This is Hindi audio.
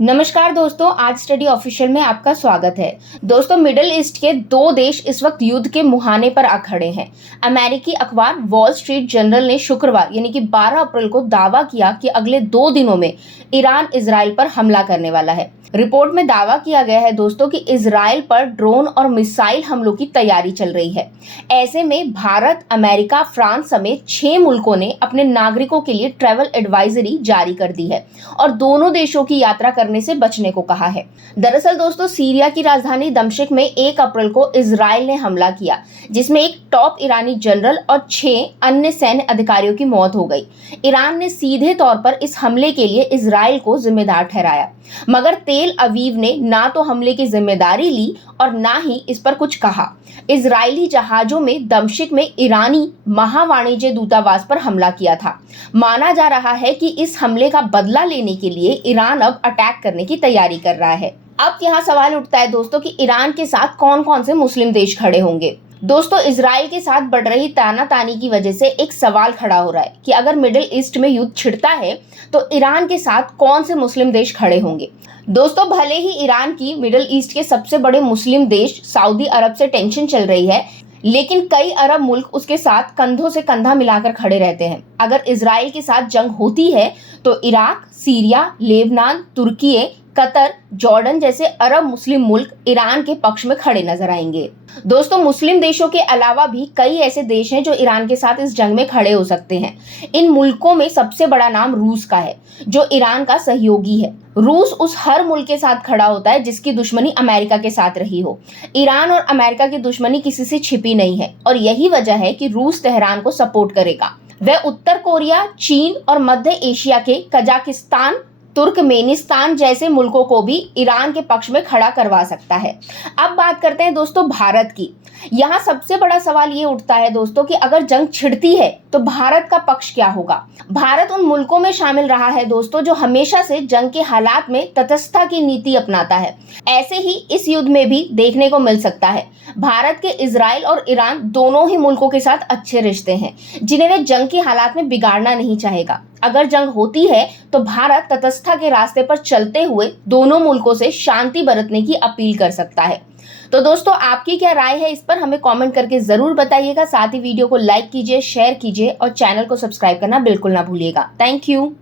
नमस्कार दोस्तों, आज स्टडी ऑफिशियल में आपका स्वागत है। दोस्तों, मिडिल ईस्ट के दो देश इस वक्त युद्ध के मुहाने पर आ खड़े हैं। अमेरिकी अखबार वॉल स्ट्रीट जर्नल ने शुक्रवार यानी कि 12 अप्रैल को दावा किया कि अगले 2 दिनों में ईरान इजराइल पर हमला करने वाला है। रिपोर्ट में दावा किया गया है दोस्तों कि इजराइल पर ड्रोन और मिसाइल हमलों की तैयारी चल रही है। ऐसे में भारत, अमेरिका, फ्रांस समेत 6 मुल्कों ने अपने नागरिकों के लिए ट्रैवल एडवाइजरी जारी कर दी है और दोनों देशों की यात्रा करने से बचने को कहा है। दरअसल दोस्तों, सीरिया की राजधानी दमिश्क में 1 अप्रैल को इजराइल ने हमला किया, जिसमें एक टॉप ईरानी जनरल और 6 अन्य सैन्य अधिकारियों की मौत हो गई। ईरान ने सीधे तौर पर इस हमले के लिए इजराइल को जिम्मेदार ठहराया, मगर तेल अवीव ने ना तो हमले की जिम्मेदारी ली और ना ही इस पर कुछ कहा। इजरायली जहाजों में दमिश्क में ईरानी महावाणिज्य दूतावास पर हमला किया था। माना जा रहा है कि इस हमले का बदला लेने के लिए ईरान अब अटैक करने की तैयारी कर रहा है। अब यहाँ सवाल उठता है दोस्तों कि ईरान के साथ कौन कौन से मुस्लिम देश खड़े होंगे। दोस्तों, इजराइल के साथ बढ़ रही तानातानी की वजह से एक सवाल खड़ा हो रहा है कि अगर मिडिल ईस्ट में युद्ध छिड़ता है तो ईरान के साथ कौन से मुस्लिम देश खड़े होंगे। दोस्तों, भले ही ईरान की मिडिल ईस्ट के सबसे बड़े मुस्लिम देश सऊदी अरब से टेंशन चल रही है, लेकिन कई अरब मुल्क उसके साथ कंधों से कंधा मिलाकर खड़े रहते हैं। अगर इजराइल के साथ जंग होती है तो इराक, सीरिया, लेबनान, तुर्की, कतर, जॉर्डन जैसे अरब मुस्लिम मुल्क ईरान के पक्ष में खड़े नजर आएंगे। दोस्तों, मुस्लिम देशों के अलावा भी कई ऐसे देश हैं जो ईरान के साथ इस जंग में खड़े हो सकते हैं। इन मुल्कों में सबसे बड़ा नाम रूस का है, जो ईरान का सहयोगी है। रूस उस हर मुल्क के साथ खड़ा होता है जिसकी दुश्मनी अमेरिका के साथ रही हो। ईरान और अमेरिका की दुश्मनी किसी से छिपी नहीं है और यही वजह है कि रूस तेहरान को सपोर्ट करेगा। वह उत्तर कोरिया, चीन और मध्य एशिया के कजाकिस्तान, तुर्कमेनिस्तान जैसे मुल्कों को भी ईरान के पक्ष में खड़ा करवा सकता है। अब बात करते हैं दोस्तों भारत की। यहाँ सबसे बड़ा सवाल ये उठता है दोस्तों कि अगर जंग छिड़ती है तो भारत का पक्ष क्या होगा। भारत उन मुल्कों में शामिल रहा है दोस्तों जो हमेशा से जंग के हालात में तटस्थता की नीति अपनाता है। ऐसे ही इस युद्ध में भी देखने को मिल सकता है। भारत के इजराइल और ईरान दोनों ही मुल्कों के साथ अच्छे रिश्ते हैं, जिन्हें वे जंग के हालात में बिगाड़ना नहीं चाहेगा। अगर जंग होती है तो भारत तटस्थता के रास्ते पर चलते हुए दोनों मुल्कों से शांति बरतने की अपील कर सकता है। तो दोस्तों, आपकी क्या राय है इस पर हमें कमेंट करके जरूर बताइएगा। साथ ही वीडियो को लाइक कीजिए, शेयर कीजिए और चैनल को सब्सक्राइब करना बिल्कुल ना भूलिएगा। Thank you.